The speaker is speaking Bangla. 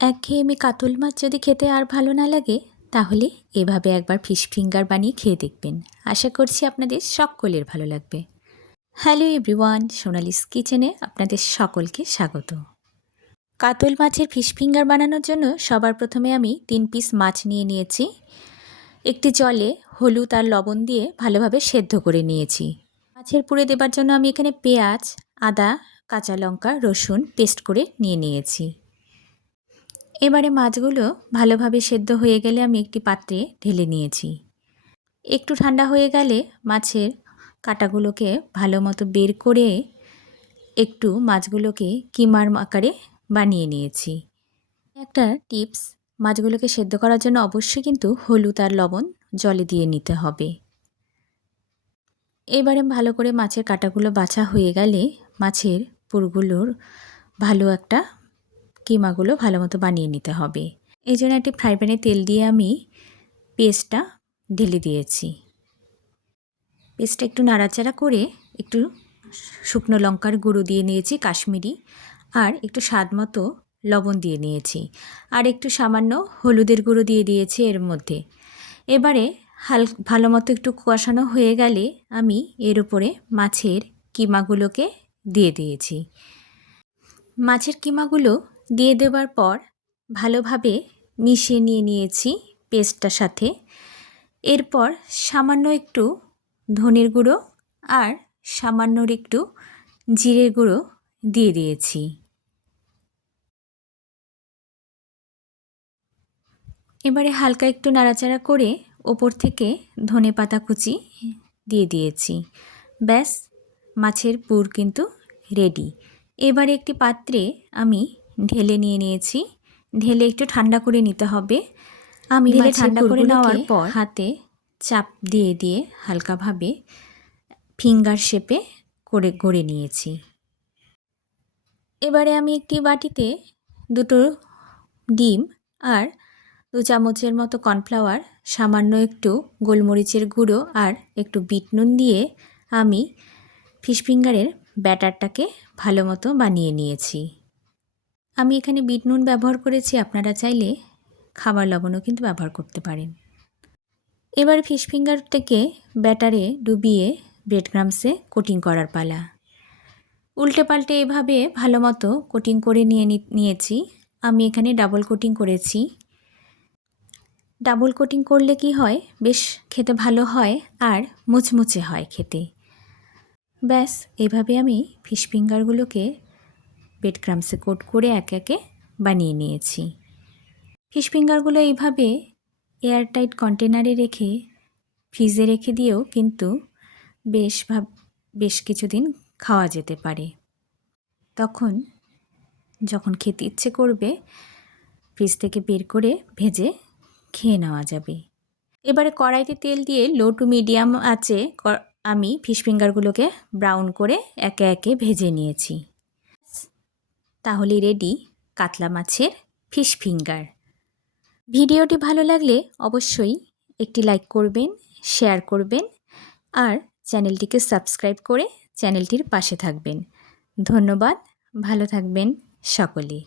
একঘেয়েমি কাতল মাছ যদি খেতে আর ভালো না লাগে তাহলে এভাবে একবার ফিশ ফিঙ্গার বানিয়ে খেয়ে দেখবেন। আশা করছি আপনাদের সকলের ভালো লাগবে। হ্যালো এভরিওয়ান, সোনালিস কিচেনে আপনাদের সকলকে স্বাগত। কাতল মাছের ফিশ ফিঙ্গার বানানোর জন্য সবার প্রথমে আমি 3 পিস মাছ নিয়ে নিয়েছি। একটি জলে হলুদ আর লবণ দিয়ে ভালোভাবে সেদ্ধ করে নিয়েছি। মাছের পুরে দেবার জন্য আমি এখানে পেঁয়াজ, আদা, কাঁচা লঙ্কা, রসুন পেস্ট করে নিয়েছি। এবারে মাছগুলো ভালোভাবে সেদ্ধ হয়ে গেলে আমি একটি পাত্রে ঢেলে নিয়েছি। একটু ঠান্ডা হয়ে গেলে মাছের কাঁটাগুলোকে ভালো মতো বের করে একটু মাছগুলোকে কিমার আকারে বানিয়ে নিয়েছি। একটা টিপস, মাছগুলোকে সেদ্ধ করার জন্য অবশ্যই কিন্তু হলুদ আর লবণ জলে দিয়ে নিতে হবে। এবারে ভালো করে মাছের কাঁটাগুলো বাছা হয়ে গেলে মাছের পুরগুলোর ভালো একটা কিমাগুলো ভালো মতো বানিয়ে নিতে হবে। এই জন্য একটি ফ্রাই প্যানে তেল দিয়ে আমি পেস্টটা ঢেলে দিয়েছি। পেস্টটা একটু নাড়াচাড়া করে একটু শুকনো লঙ্কার গুঁড়ো দিয়ে নিয়েছি কাশ্মীরি, আর একটু স্বাদ মতো লবণ দিয়ে নিয়েছি, আর একটু সামান্য হলুদের গুঁড়ো দিয়ে দিয়েছি এর মধ্যে। এবারে ভালো মতো একটু কষানো হয়ে গেলে আমি এর উপরে মাছের কিমাগুলোকে দিয়ে দিয়েছি। মাছের কিমাগুলো দিয়ে দেওয়ার পর ভালোভাবে মিশিয়ে নিয়েছি পেস্টটার সাথে। এরপর সামান্য একটু ধনের গুঁড়ো আর সামান্য একটু জিরের গুঁড়ো দিয়ে দিয়েছি। এবারে হালকা একটু নাড়াচাড়া করে ওপর থেকে ধনে পাতা কুচি দিয়ে দিয়েছি। ব্যাস, মাছের পুর কিন্তু রেডি। এবারে একটি পাত্রে আমি ঢেলে নিয়েছি। ঢেলে একটু ঠান্ডা করে নিতে হবে। আমি ঢেলে ঠান্ডা করে নেওয়ার পর হাতে চাপ দিয়ে দিয়ে হালকাভাবে ফিঙ্গার শেপে করে গড়ে নিয়েছি। এবারে আমি একটি বাটিতে 2টো ডিম আর 2 চামচের মতো কর্নফ্লাওয়ার, সামান্য একটু গোলমরিচের গুঁড়ো আর একটু বিট নুন দিয়ে আমি ফিশ ফিঙ্গারের ব্যাটারটাকে ভালো মতো বানিয়ে নিয়েছি। আমি এখানে বিট নুন ব্যবহার করেছি, আপনারা চাইলে খাবার লবণও কিন্তু ব্যবহার করতে পারেন। এবার ফিশ ফিঙ্গারটাকে ব্যাটারে ডুবিয়ে ব্রেড ক্রাম্বসে কোটিং করার পালা। উল্টে পাল্টে এভাবে ভালো মতো কোটিং করে নিয়েছি। আমি এখানে ডাবল কোটিং করেছি। ডাবল কোটিং করলে কি হয়, বেশ খেতে ভালো হয় আর মুচমুচে হয় খেতে। ব্যাস, এভাবে আমি ফিশ ফিঙ্গারগুলোকে ব্রেড ক্রাম্বসে কোট করে একে একে বানিয়ে নিয়েছি। ফিশ ফিঙ্গারগুলো এইভাবে এয়ারটাইট কন্টেনারে রেখে ফ্রিজে রেখে দিয়েও কিন্তু বেশ কিছুদিন খাওয়া যেতে পারে। তখন যখন খেতে ইচ্ছে করবে ফ্রিজ থেকে বের করে ভেজে খেয়ে নেওয়া যাবে। এবারে কড়াইতে তেল দিয়ে লো টু মিডিয়াম আঁচে আমি ফিশ ফিঙ্গারগুলোকে ব্রাউন করে একে একে ভেজে নিয়েছি। তাহলেই রেডি কাতলা মাছের ফিশ ফিঙ্গার। ভিডিওটি ভালো লাগলে অবশ্যই একটি লাইক করবেন, শেয়ার করবেন আর চ্যানেলটিকে সাবস্ক্রাইব করে চ্যানেলটির পাশে থাকবেন। ধন্যবাদ, ভালো থাকবেন সকলে।